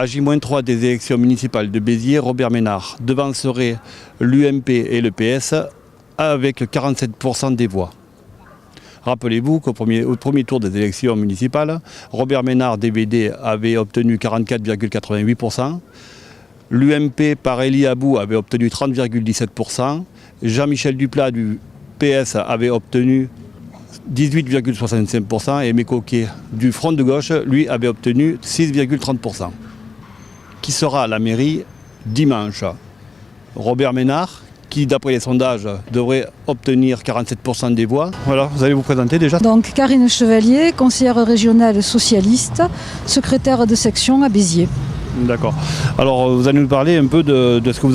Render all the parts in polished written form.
À J-3 des élections municipales de Béziers, Robert Ménard devancerait l'UMP et le PS avec 47% des voix. Rappelez-vous qu'au premier tour des élections municipales, Robert Ménard DVD avait obtenu 44,88%, l'UMP par Elie Abou avait obtenu 30,17%, Jean-Michel Duplat du PS avait obtenu 18,65% et Aimé Coquet du Front de gauche, lui, avait obtenu 6,30%. Qui sera à la mairie dimanche? Robert Ménard, qui d'après les sondages devrait obtenir 47% des voix. Voilà, vous allez vous présenter déjà. Donc Karine Chevalier, conseillère régionale socialiste, secrétaire de section à Béziers. D'accord. Alors vous allez nous parler un peu de ce que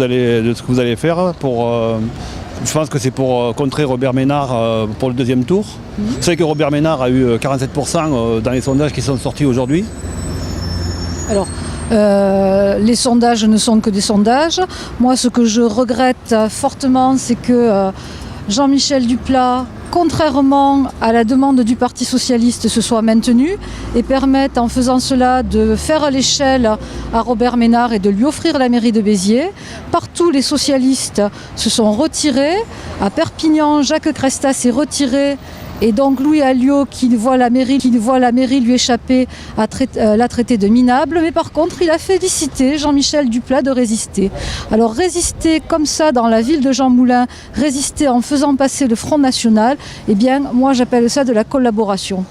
vous allez faire pour... je pense que c'est pour contrer Robert Ménard pour le deuxième tour. Vous savez que Robert Ménard a eu 47% dans les sondages qui sont sortis aujourd'hui. Alors, les sondages ne sont que des sondages. Moi, ce que je regrette fortement, c'est que Jean-Michel Duplat, contrairement à la demande du Parti socialiste, se soit maintenu et permette en faisant cela de faire l'échelle à Robert Ménard et de lui offrir la mairie de Béziers. Partout, les socialistes se sont retirés. À Perpignan, Jacques Cresta s'est retiré. Et donc Louis Alliot, qui voit la mairie lui échapper, l'a traité de minable. Mais par contre, il a félicité Jean-Michel Duplat de résister. Alors résister comme ça dans la ville de Jean Moulin, résister en faisant passer le Front National, eh bien moi j'appelle ça de la collaboration.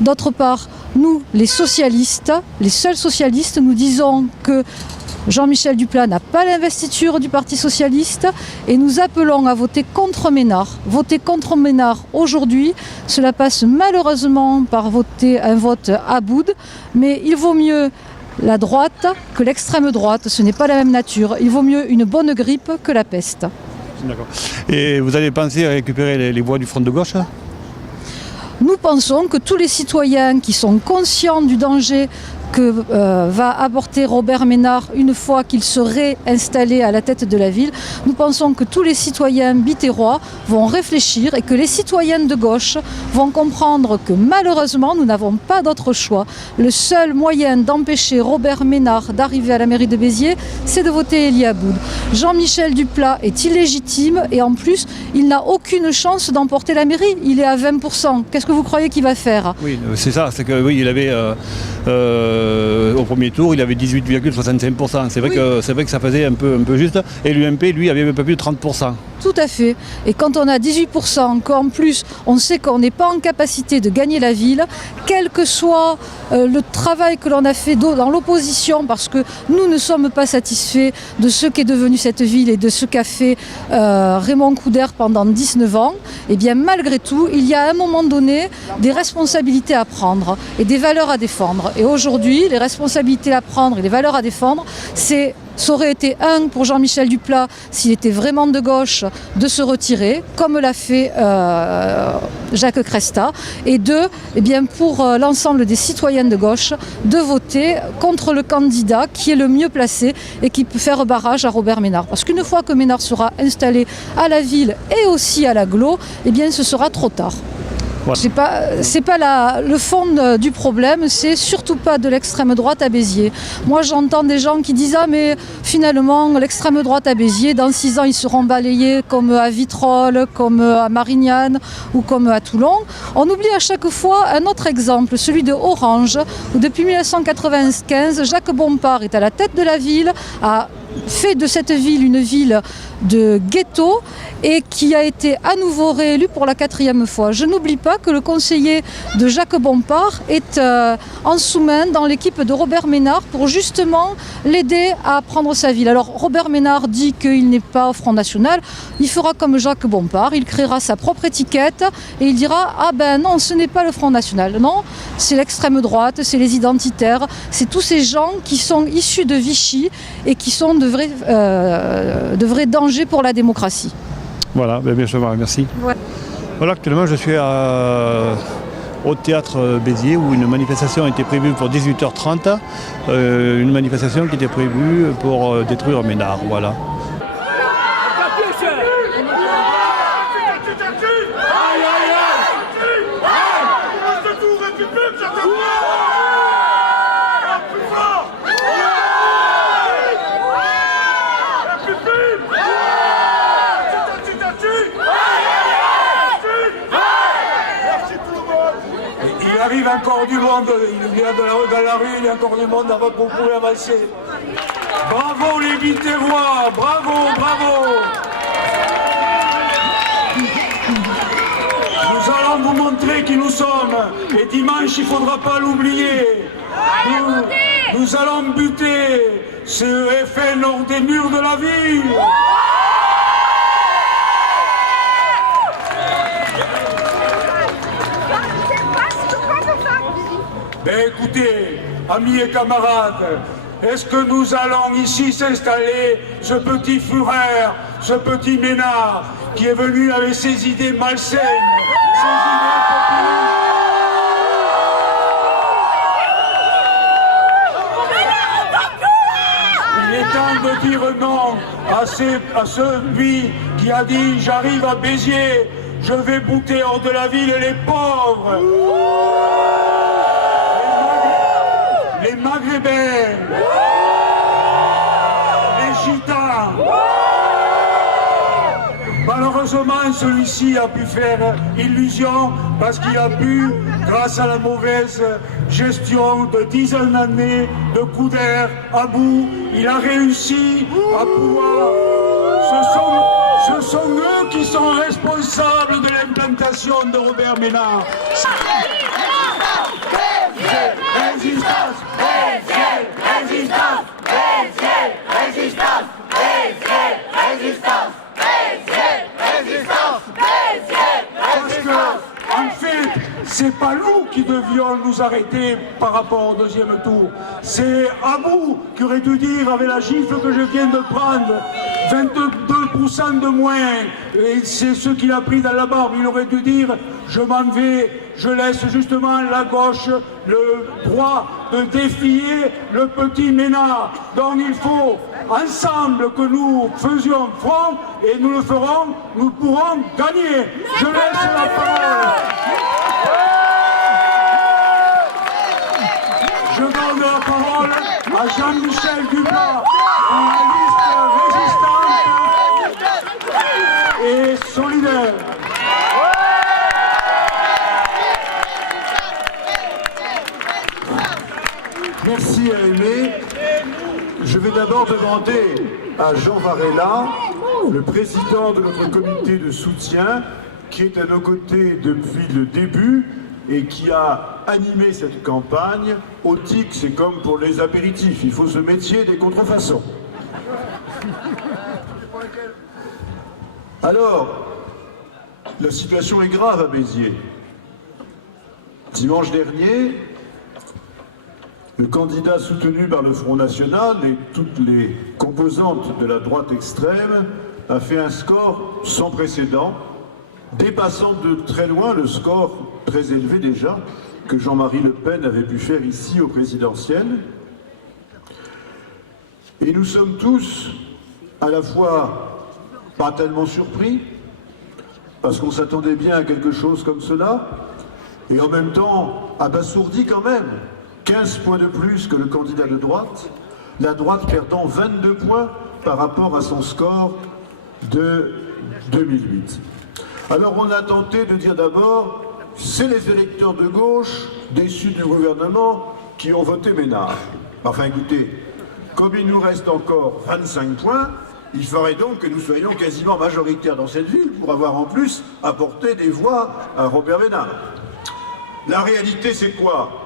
D'autre part, nous, les socialistes, les seuls socialistes, nous disons que Jean-Michel Duplat n'a pas l'investiture du Parti socialiste et nous appelons à voter contre Ménard. Voter contre Ménard aujourd'hui, cela passe malheureusement par un vote à bout, mais il vaut mieux la droite que l'extrême droite, ce n'est pas la même nature. Il vaut mieux une bonne grippe que la peste. D'accord. Et vous avez pensé à récupérer les voix du Front de gauche ? Nous pensons que tous les citoyens qui sont conscients du danger que va apporter Robert Ménard une fois qu'il serait installé à la tête de la ville, nous pensons que tous les citoyens bitérois vont réfléchir et que les citoyens de gauche vont comprendre que malheureusement nous n'avons pas d'autre choix. Le seul moyen d'empêcher Robert Ménard d'arriver à la mairie de Béziers, c'est de voter Elie Aboud. Jean-Michel Duplat est illégitime et en plus il n'a aucune chance d'emporter la mairie. Il est à 20%. Qu'est-ce que vous croyez qu'il va faire? Oui, c'est ça, c'est que oui, il avait au premier tour, il avait 18,65%. C'est vrai, oui. C'est vrai que ça faisait un peu juste. Et l'UMP, lui, avait un peu plus de 30%. Tout à fait. Et quand on a 18%, qu'en plus on sait qu'on n'est pas en capacité de gagner la ville, quel que soit le travail que l'on a fait dans l'opposition, parce que nous ne sommes pas satisfaits de ce qu'est devenue cette ville et de ce qu'a fait Raymond Couder pendant 19 ans, et bien malgré tout, il y a à un moment donné des responsabilités à prendre et des valeurs à défendre. Et aujourd'hui, les responsabilités à prendre et les valeurs à défendre, ça aurait été pour Jean-Michel Duplat, s'il était vraiment de gauche, de se retirer, comme l'a fait Jacques Cresta, et eh bien, pour l'ensemble des citoyens de gauche, de voter contre le candidat qui est le mieux placé et qui peut faire barrage à Robert Ménard. Parce qu'une fois que Ménard sera installé à la ville et aussi à l'agglo, eh bien, ce sera trop tard. Ouais. C'est pas le fond du problème, c'est surtout pas de l'extrême droite à Béziers. Moi j'entends des gens qui disent « Ah mais finalement l'extrême droite à Béziers, dans 6 ans ils seront balayés comme à Vitrolles, comme à Marignane ou comme à Toulon ». On oublie à chaque fois un autre exemple, celui de Orange, où depuis 1995, Jacques Bompard est à la tête de la ville, a fait de cette ville une ville de ghetto et qui a été à nouveau réélu pour la 4e fois. Je n'oublie pas que le conseiller de Jacques Bompard est en sous-main dans l'équipe de Robert Ménard pour justement l'aider à prendre sa ville. Alors Robert Ménard dit qu'il n'est pas au Front National, il fera comme Jacques Bompard, il créera sa propre étiquette et il dira « Ah ben non, ce n'est pas le Front National, non, c'est l'extrême droite, c'est les identitaires, c'est tous ces gens qui sont issus de Vichy et qui sont de vrais dangers pour la démocratie. » Voilà, bien sûr, merci. Ouais. Voilà, actuellement je suis au théâtre Béziers où une manifestation a été prévue pour 18h30, une manifestation qui était prévue pour détruire Ménard, voilà. République, arrive encore du monde, il y a dans la rue, il y a encore du monde, vous pouvez avancer. Bravo les Biterrois, bravo, bravo. Nous allons vous montrer qui nous sommes, et dimanche il ne faudra pas l'oublier. Nous allons buter ce FN hors des murs de la ville. Ben écoutez, amis et camarades, est-ce que nous allons ici s'installer, ce petit Führer, ce petit Ménard, qui est venu avec ses idées malsaines, ses idées populistes. Il est temps de dire non à celui qui a dit « J'arrive à Béziers, je vais bouter hors de la ville les pauvres ». Les Maghrébins, les Gitans. Malheureusement, celui-ci a pu faire illusion parce qu'il a pu, grâce à la mauvaise gestion de 10 années de coups d'air à bout, il a réussi à pouvoir... Ce sont eux qui sont responsables de l'implantation de Robert Ménard. Résistance, résistance, résistance, résistance, résistance, parce que, en fait, c'est pas nous qui devions nous arrêter par rapport au deuxième tour. C'est Abou qui aurait dû dire, avec la gifle que je viens de prendre, 22% de moins, et c'est ce qu'il a pris dans la barbe, il aurait dû dire, je m'en vais, je laisse justement la gauche le droit de défier le petit Ménard. Donc il faut ensemble que nous faisions front et nous le ferons, nous pourrons gagner. Je laisse la parole. Je donne la parole à Jean-Michel Duplat pour la liste résistante et solidaire. Merci à Aimé. Je vais d'abord demander à Jean Varela, le président de notre comité de soutien, qui est à nos côtés depuis le début et qui a animé cette campagne. Au TIC, c'est comme pour les apéritifs, il faut se méfier des contrefaçons. Alors, la situation est grave à Béziers. Dimanche dernier, le candidat soutenu par le Front National et toutes les composantes de la droite extrême a fait un score sans précédent, dépassant de très loin le score très élevé déjà que Jean-Marie Le Pen avait pu faire ici au présidentiel. Et nous sommes tous à la fois pas tellement surpris, parce qu'on s'attendait bien à quelque chose comme cela, et en même temps abasourdis quand même. 15 points de plus que le candidat de droite, la droite perdant 22 points par rapport à son score de 2008. Alors on a tenté de dire d'abord, c'est les électeurs de gauche, déçus du gouvernement, qui ont voté Ménard. Enfin écoutez, comme il nous reste encore 25 points, il faudrait donc que nous soyons quasiment majoritaires dans cette ville pour avoir en plus apporté des voix à Robert Ménard. La réalité c'est quoi ?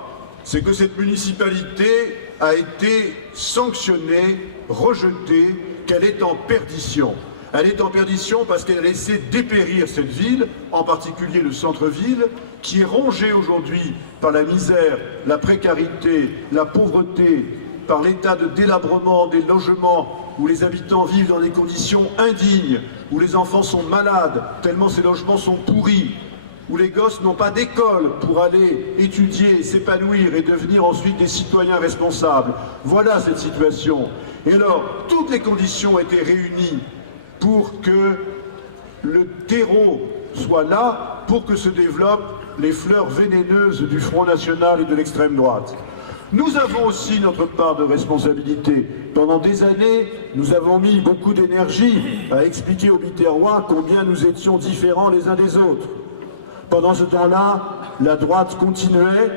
C'est que cette municipalité a été sanctionnée, rejetée, qu'elle est en perdition. Elle est en perdition parce qu'elle a laissé dépérir cette ville, en particulier le centre-ville, qui est rongé aujourd'hui par la misère, la précarité, la pauvreté, par l'état de délabrement des logements où les habitants vivent dans des conditions indignes, où les enfants sont malades, tellement ces logements sont pourris, où les gosses n'ont pas d'école pour aller étudier, s'épanouir et devenir ensuite des citoyens responsables. Voilà cette situation. Et alors, toutes les conditions étaient réunies pour que le terreau soit là, pour que se développent les fleurs vénéneuses du Front National et de l'extrême droite. Nous avons aussi notre part de responsabilité. Pendant des années, nous avons mis beaucoup d'énergie à expliquer aux Biterrois combien nous étions différents les uns des autres. Pendant ce temps-là, la droite continuait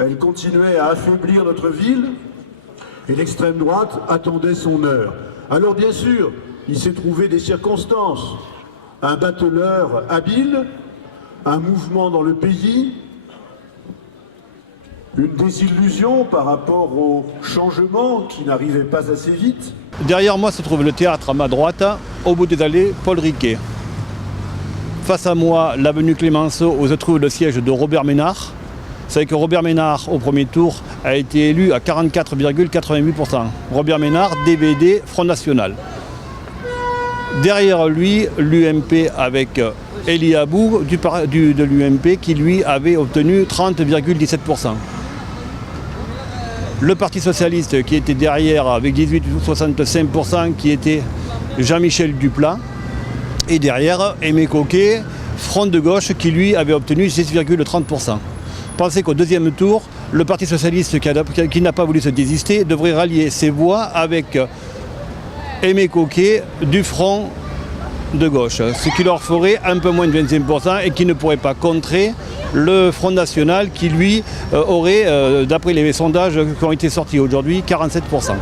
elle continuait à affaiblir notre ville et l'extrême droite attendait son heure. Alors bien sûr, il s'est trouvé des circonstances, un battleur habile, un mouvement dans le pays, une désillusion par rapport au changement qui n'arrivait pas assez vite. Derrière moi se trouve le théâtre à ma droite, au bout des allées, Paul Riquet. Face à moi, l'avenue Clémenceau, où se trouve le siège de Robert Ménard. Vous savez que Robert Ménard, au premier tour, a été élu à 44,88%. Robert Ménard, DVD, Front National. Derrière lui, l'UMP avec Elie Abou de l'UMP qui lui avait obtenu 30,17%. Le Parti Socialiste qui était derrière avec 18,65% qui était Jean-Michel Duplat. Et derrière, Aimé Coquet, Front de gauche qui lui avait obtenu 6,30%. Pensez qu'au deuxième tour, le Parti Socialiste qui n'a pas voulu se désister devrait rallier ses voix avec Aimé Coquet du Front de gauche, ce qui leur ferait un peu moins de 25% et qui ne pourrait pas contrer le Front National qui lui aurait, d'après les sondages qui ont été sortis aujourd'hui, 47%.